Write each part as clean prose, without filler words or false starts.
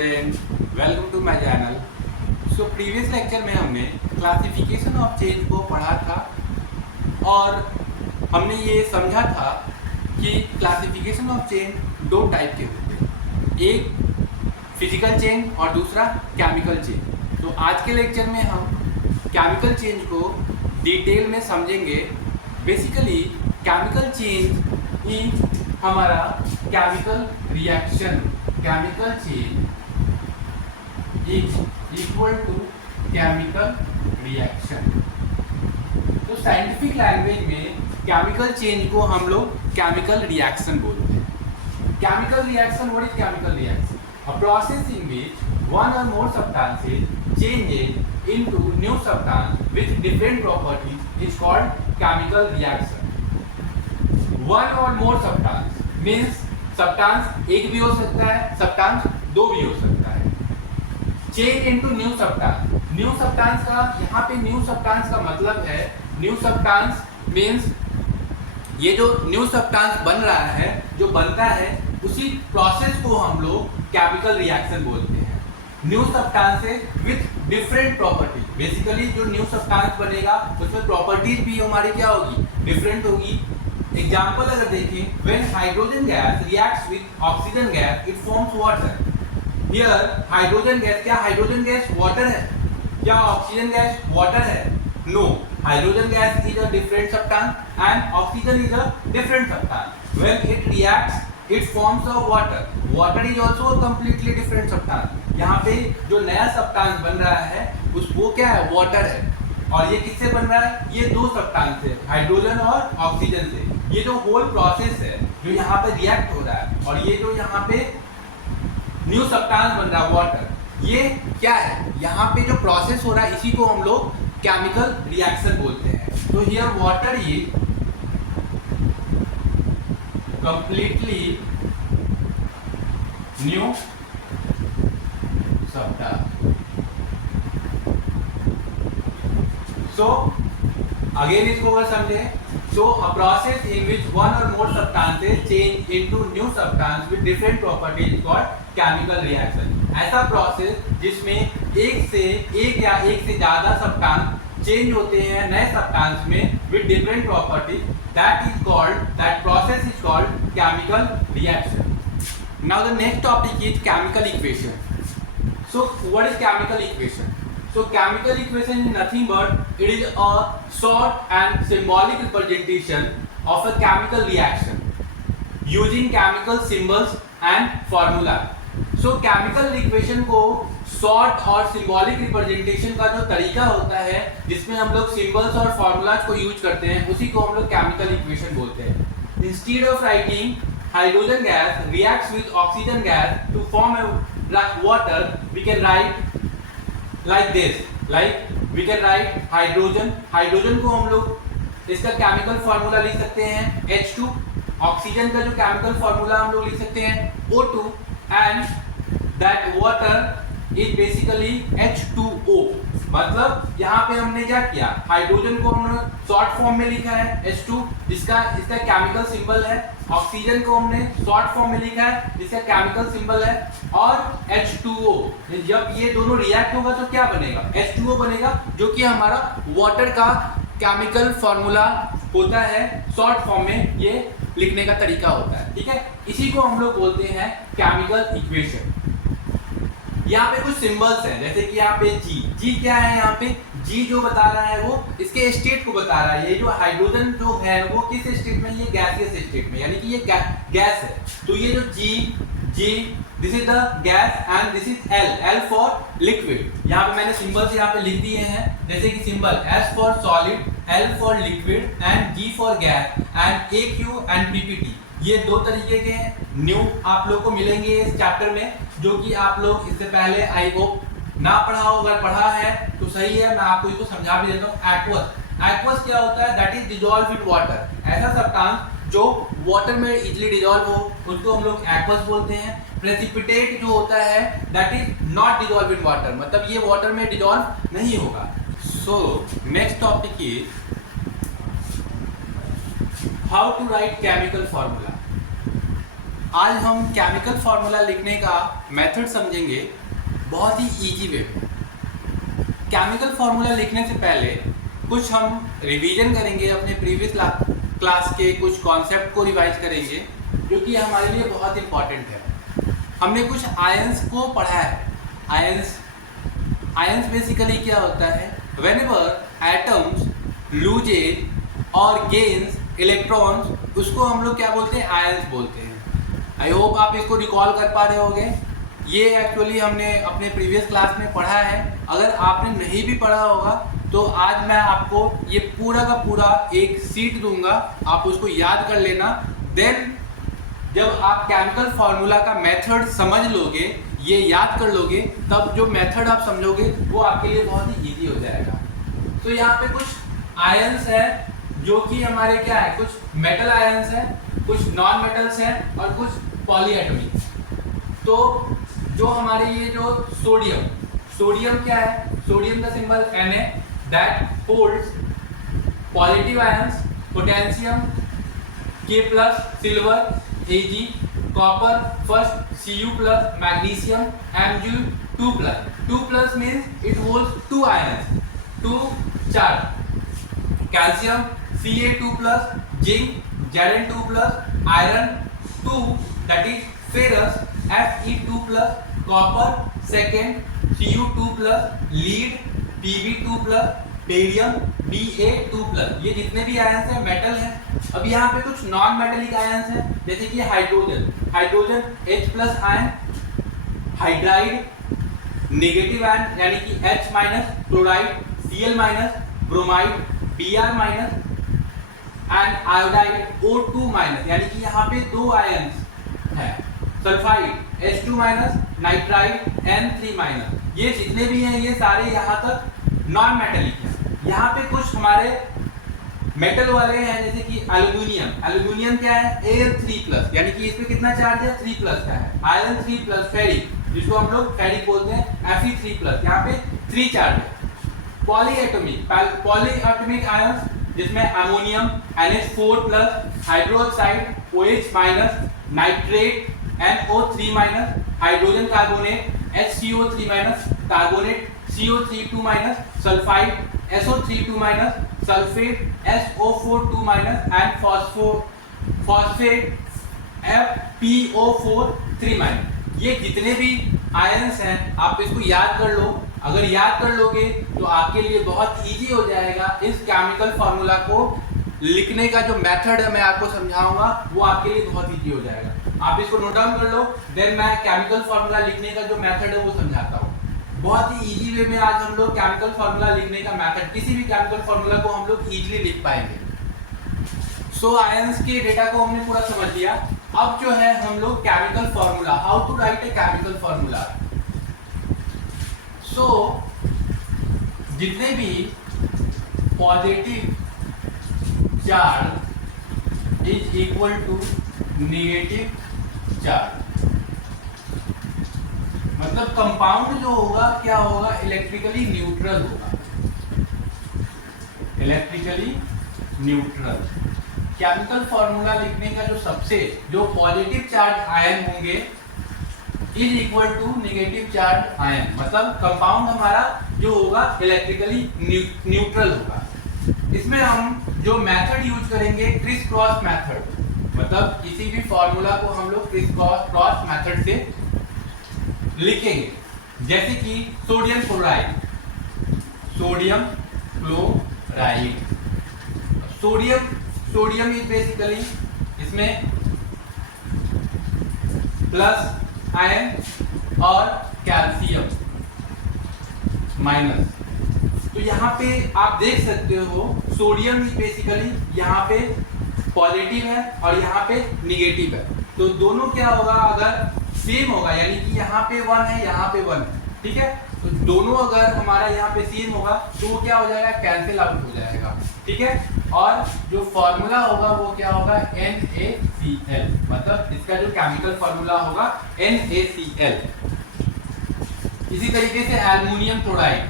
Student, welcome to my channel. So previous lecture में हमने classification of change को पढ़ा था और हमने ये समझा था कि क्लासिफिकेशन ऑफ चेंज दो टाइप के होते हैं, एक फिजिकल चेंज और दूसरा केमिकल चेंज। तो आज के लेक्चर में हम केमिकल चेंज को डिटेल में समझेंगे। बेसिकली केमिकल चेंज इज हमारा chemical reaction, chemical change is equal to chemical reaction. तो साइंटिफिक लैंग्वेज में केमिकल चेंज को हम लोग केमिकल रिएक्शन बोलते हैं। Chemical reaction, what is chemical reaction? A process in which one or more substances changes into new substance with different properties is called chemical reaction. One or more substance means substance एक भी हो सकता है, substance दो भी हो सकता है। Change into new substance, new substance का यहाँ पे new substance का मतलब है, new substance means ये जो न्यू सब्सटेंस बन रहा है, जो बनता है, उसी प्रोसेस को हम लोग केमिकल रिएक्शन बोलते हैं। New substances with different property, basically जो न्यू सब्सटेंस बनेगा उसमें प्रॉपर्टीज भी हमारी क्या होगी, डिफरेंट होगी। एग्जांपल अगर देखें, when hydrogen gas reacts with oxygen gas it forms water. Here hydrogen gas, क्या हाइड्रोजन गैस वाटर है? क्या ऑक्सीजन गैस वाटर है? No, hydrogen gas is a different substance and oxygen is a different substance. When it reacts it forms a water. Water is also a completely different substance. यहाँ पे जो नया substance बन रहा है उस वो क्या है, water है। और ये किससे बन रहा है? ये दो substance है, हाइड्रोजन और ऑक्सीजन से। ये जो whole process है जो यहाँ पे react हो रहा है और ये जो यहाँ पे new substance बन रहा है water, ये क्या है? यहाँ पे जो process हो रहा है इसी को हम लोग केमिकल रिएक्शन बोलते हैं। तो here water is completely new substance. So again इसको अगर समझे, सो अ प्रोसेस इन विच वन और मोर substances change into new substance with different properties is called chemical reaction. ऐसा प्रोसेस जिसमें एक या एक से ज्यादा सब्सटेंस चेंज होते हैं नए सब्सटेंस में with different properties, that process is called chemical reaction. Now the next topic is chemical equation. So what is chemical equation? So chemical equation is nothing but it is a short and symbolic representation of a chemical reaction using chemical symbols and formula. So chemical equation को short और symbolic representation का जो तरीका होता है जिसमें हम लोग सिंबल्स और फॉर्मूलाज को यूज करते हैं उसी को हम लोग केमिकल इक्वेशन बोलते हैं। Instead of writing hydrogen gas reacts with oxygen gas to form water, we can write like this, like we can write hydrogen को हम लोग इसका केमिकल फॉर्मूला लिख सकते हैं H2, ऑक्सीजन का जो केमिकल फॉर्मूला हम लोग लिख सकते हैं O2 and that water is basically H2O। मतलब यहाँ पे हमने क्या किया, हाइड्रोजन को हमने शॉर्ट फॉर्म में लिखा है H2 जिसका इसका केमिकल सिंबल है, ऑक्सीजन को हमने शॉर्ट फॉर्म में लिखा है जिसका केमिकल सिंबल है, और H2O। जब ये दोनों रिएक्ट होगा तो क्या बनेगा, H2O बनेगा, जो कि हमारा वाटर का केमिकल फॉर्मूला होता है। शॉर्ट फॉर्म में ये लिखने का तरीका होता है, ठीक है। इसी को हम लोग बोलते हैं केमिकल इक्वेशन। यहाँ पे कुछ सिंबल्स हैं, जैसे कि यहाँ पे जी क्या है, यहाँ पे जी जो बता रहा है वो इसके स्टेट को बता रहा है। ये जो हाइड्रोजन जो है वो किस स्टेट में, ये गैसियस स्टेट में, यानी कि ये गैस है। तो ये जो G this is the gas and this is L for liquid. यहाँ पे मैंने सिंबल्स यहाँ पे लिख दिए हैं, जैसे कि symbol S for solid, L for liquid and G for gas and A Q and PPT. ये दो तरीके के न्यू आप लोग को मिलेंगे इस चैप्टर में, जो कि आप लोग इससे पहले आई होप ना पढ़ा हो। अगर पढ़ा है तो सही है, मैं आपको इसको समझा भी देता हूँ। एक्वस क्या होता है, that is dissolve in water. ऐसा सब्सटेंस जो वाटर में इजीली डिजॉल्व हो उसको हम लोग एक्वस बोलते हैं। प्रेसिपिटेट जो होता है that is not dissolve in water, मतलब ये वाटर में डिजॉल्व नहीं होगा। So next topic is how to write chemical formula. आज हम केमिकल फार्मूला लिखने का मेथड समझेंगे बहुत ही इजी वे में। केमिकल फार्मूला लिखने से पहले कुछ हम रिवीजन करेंगे, अपने प्रीवियस क्लास के कुछ कॉन्सेप्ट को रिवाइज करेंगे जो कि हमारे लिए बहुत इंपॉर्टेंट है। हमने कुछ आयंस को पढ़ा है। आयंस बेसिकली क्या होता है, व्हेनेवर एटम्स लूजेज और गेन्स इलेक्ट्रॉन्स, उसको हम लोग क्या बोलते हैं, आयंस बोलते हैं। आई होप आप इसको रिकॉल कर पा रहे होंगे। ये एक्चुअली हमने अपने प्रीवियस क्लास में पढ़ा है। अगर आपने नहीं भी पढ़ा होगा तो आज मैं आपको ये पूरा का पूरा एक सीट दूंगा, आप उसको याद कर लेना। देन जब आप केमिकल फार्मूला का मेथड समझ लोगे, ये याद कर लोगे, तब जो मेथड आप समझोगे वो आपके लिए बहुत ही इजी हो जाएगा। तो यहाँ पे कुछ आयंस है जो कि हमारे क्या है, कुछ मेटल आयंस है, कुछ नॉन मेटल्स हैं और कुछ पॉलीएटॉमिक। तो जो हमारे ये जो सोडियम क्या है, सोडियम का symbol Na, that holds positive ions, potassium K+, silver Ag, copper first Cu+, magnesium Mg2+. 2+ means it holds 2 ions, 2 charge, calcium Ca2+, zinc Zn2+, iron 2 that is ferrous Fe2+, copper second Cu2+, lead Pb2+, barium Ba2+। ये जितने भी ions हैं metal हैं। अब यहाँ पे कुछ non metallic ions हैं, जैसे कि hydrogen H+ ion, hydride negative ion यानी कि H-, chloride Cl-, bromide Br- and iodide O2- यानी कि यहाँ पे 2 आयंस हैं, सल्फाइड H2-, नाइट्राइड N3-। ये जितने भी हैं ये सारे यहाँ तक नॉन मेटेलिक हैं। यहाँ पे कुछ हमारे मेटल वाले हैं, जैसे कि एल्यूमिनियम क्या है, Al3+, यानी कि इस पे कितना चार्ज है, 3+ का है। आयरन 3+, फेरिक, जिसको हम लोग फेरिक बोलते हैं, Fe3+, यहाँ पे 3 चार्ज है। पॉलीएटॉमिक आयंस जिसमें ammonium NH4+, hydroxide OH-, nitrate NO3-, hydrogen carbonate HCO3-, carbonate CO3+, sulphide SO3+, sulphate SO4+, and phosphate FPO4-3-। ये जितने भी आयंस हैं आप इसको याद कर लो। अगर याद कर लोगे तो आपके लिए बहुत इजी हो जाएगा। इस केमिकल फार्मूला को लिखने का जो मेथड है मैं आपको समझाऊंगा, वो आपके लिए बहुत इजी हो जाएगा। आप इसको नोट डाउन कर लो, देन मैं केमिकल फार्मूला लिखने का जो मेथड है वो समझाता हूँ। बहुत ही इजी वे में आज हम लोग केमिकल फार्मूला लिखने का मेथड, किसी भी केमिकल फार्मूला को हम लोग इजीली लिख पाएंगे। सो आयंस के डेटा को हमने पूरा समझ लिया। अब जो है हम लोग chemical formula, how to write a chemical formula. So जितने भी positive charge is equal to negative charge, मतलब कंपाउंड जो होगा क्या होगा, इलेक्ट्रिकली न्यूट्रल होगा। इलेक्ट्रिकली न्यूट्रल केमिकल फार्मूला लिखने का जो पॉजिटिव चार्ज आयन होंगे is equal to negative charge ion, मतलब कंपाउंड हमारा जो होगा इलेक्ट्रिकली न्यूट्रल होगा। इसमें हम जो मेथड यूज करेंगे क्रिस क्रॉस मेथड, मतलब किसी भी फार्मूला को हम लोग क्रिस क्रॉस मेथड से लिखेंगे। जैसे कि sodium chloride, sodium is basically इसमें प्लस आयन और कैल्शियम माइनस। तो यहाँ पे आप देख सकते हो सोडियम इज बेसिकली यहाँ पे पॉजिटिव है और यहाँ पे निगेटिव है। तो दोनों क्या होगा, अगर सेम होगा, यानी कि यहाँ पे 1 है, यहाँ पे 1 है, ठीक है। तो दोनों अगर हमारा यहाँ पे सेम होगा तो वो क्या हो जाएगा, कैंसिल आउट हो जाएगा, ठीक है। और जो फॉर्मूला होगा वो क्या होगा, NaCl, मतलब इसका जो केमिकल फॉर्मूला होगा NaCl। इसी तरीके से एल्युमिनियम क्लोराइड,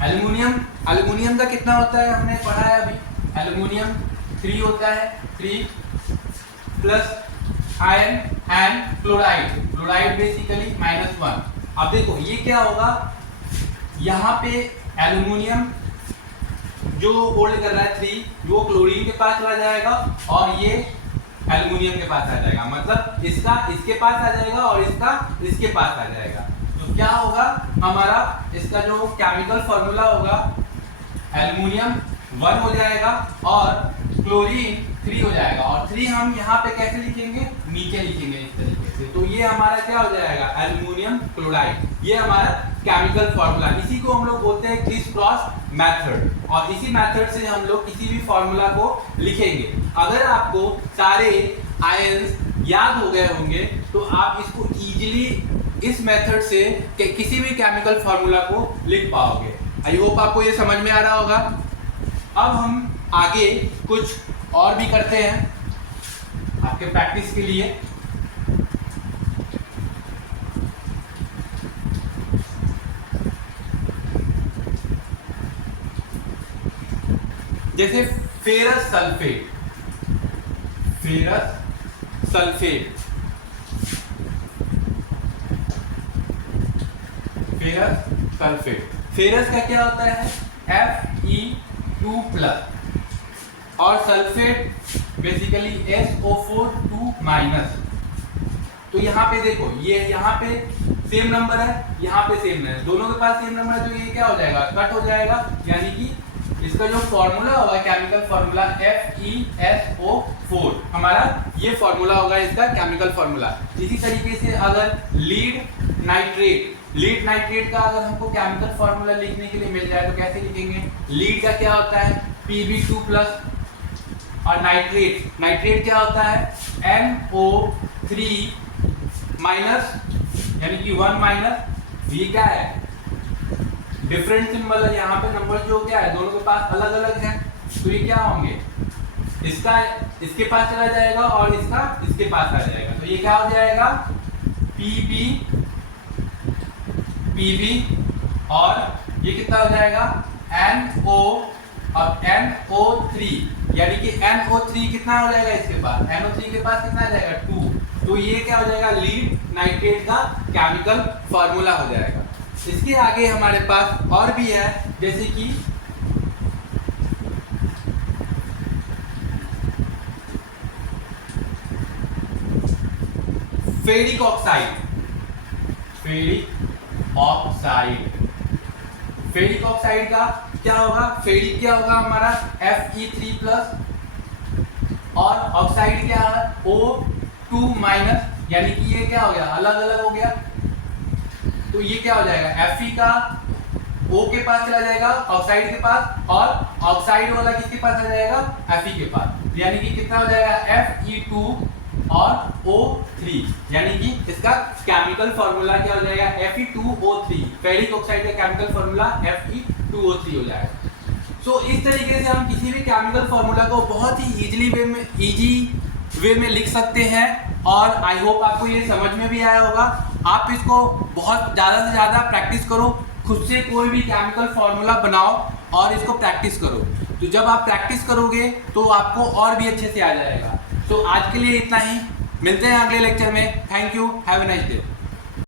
एल्युमिनियम का कितना होता है हमने पढ़ा है अभी। एल्युमिनियम 3 होता है, 3 plus iron and chloride, chloride basically -1। अब देखो ये क्या होगा, यहाँ पे एल्युमिनियम जो होल्ड कर रहा है 3, वो क्लोरीन के पास चला जाएगा और ये एल्युमिनियम के पास आ जाएगा, मतलब इसका इसके पास आ जाएगा और इसका इसके पास आ जाएगा। तो क्या होगा हमारा, इसका जो केमिकल फॉर्मूला होगा, एल्युमिनियम 1 हो जाएगा और क्लोरीन 3 हो जाएगा। और 3 हम यहाँ पे कैसे लिखेंगे, नीचे लिखेंगे इस तरीके से। तो ये हमारा क्या हो जाएगा, एल्युमिनियम क्लोराइड, ये हमारा केमिकल फॉर्मूला। इसी को हम लोग बोलते हैं क्रिस क्रॉस मेथड, और इसी मेथड से हम लोग किसी भी फॉर्मूला को लिखेंगे। अगर आपको सारे आयंस याद हो गए होंगे तो आप इसको इजीली इस मेथड से किसी भी केमिकल फॉर्मूला को लिख पाओगे। आई होप आपको ये समझ में आ रहा होगा। अब हम आगे कुछ और भी करते हैं आपके प्रैक्टिस के लिए। जैसे ferrous sulphate, ferrous sulphate, ferrous sulphate, ferrous का क्या होता है, Fe2+, और सल्फेट बेसिकली SO4 2-। तो यहाँ पे देखो, ये यहाँ पे सेम नंबर है, यहाँ पे सेम है, दोनों के पास सेम नंबर है, तो ये क्या हो जाएगा, कट हो जाएगा। यानी कि इसका जो फॉर्मूला होगा, केमिकल फॉर्मूला FeSO4, हमारा ये फॉर्मूला होगा इसका केमिकल फॉर्मूला। इसी तरीके से अगर लीड नाइट्रेट, लीड नाइट्रेट का अगर हमको केमिकल फॉर्मूला लिखने के लिए मिल जाए तो कैसे लिखेंगे, लीड का क्या होता है Pb2+, और नाइट्रेट, नाइट्रेट क्या होता है NO3-, यानी कि 1-। ये क्या है, डिफरेंट सिंबल है, यहाँ पे नंबर जो क्या है दोनों के पास अलग अलग है, तो ये क्या होंगे, इसका इसके पास चला जाएगा और इसका इसके पास आ जाएगा। तो ये क्या हो जाएगा, Pb, और ये कितना हो जाएगा NO, अब NO3, यानी कि NO3 कितना हो जाएगा इसके पास, NO3 के पास कितना आ जाएगा 2। तो ये क्या हो जाएगा, लीड नाइट्रेट का केमिकल फॉर्मूला हो जाएगा। इसके आगे हमारे पास और भी है, जैसे कि ferric oxide, ferric oxide, ferric oxide का क्या होगा, फेरिक क्या होगा हमारा Fe3+, और ऑक्साइड क्या है O2-, यानी कि ये क्या हो गया, अलग अलग हो गया। तो ये क्या हो जाएगा, Fe का O के पास चला जाएगा, ऑक्साइड के पास, और ऑक्साइड वाला किसके पास आ जाएगा, Fe के पास। यानी कि कितना हो जाएगा Fe2 और O3, यानी कि इसका केमिकल फॉर्मूला क्या हो जाएगा Fe2O3, फेरिक ऑक्साइड का केमिकल फॉर्मूला Fe2O3 हो जाएगा। सो इस तरीके से हम किसी भी केमिकल फॉर्मूला को बहुत ही इजी वे में लिख सकते हैं। और आई होप आपको ये समझ में भी आया होगा। आप इसको बहुत ज़्यादा से ज़्यादा प्रैक्टिस करो, खुद से कोई भी केमिकल फॉर्मूला बनाओ और इसको प्रैक्टिस करो। तो जब आप प्रैक्टिस करोगे तो आपको और भी अच्छे से आ जाएगा। तो आज के लिए इतना ही, मिलते हैं अगले लेक्चर में। Thank you, have a nice day.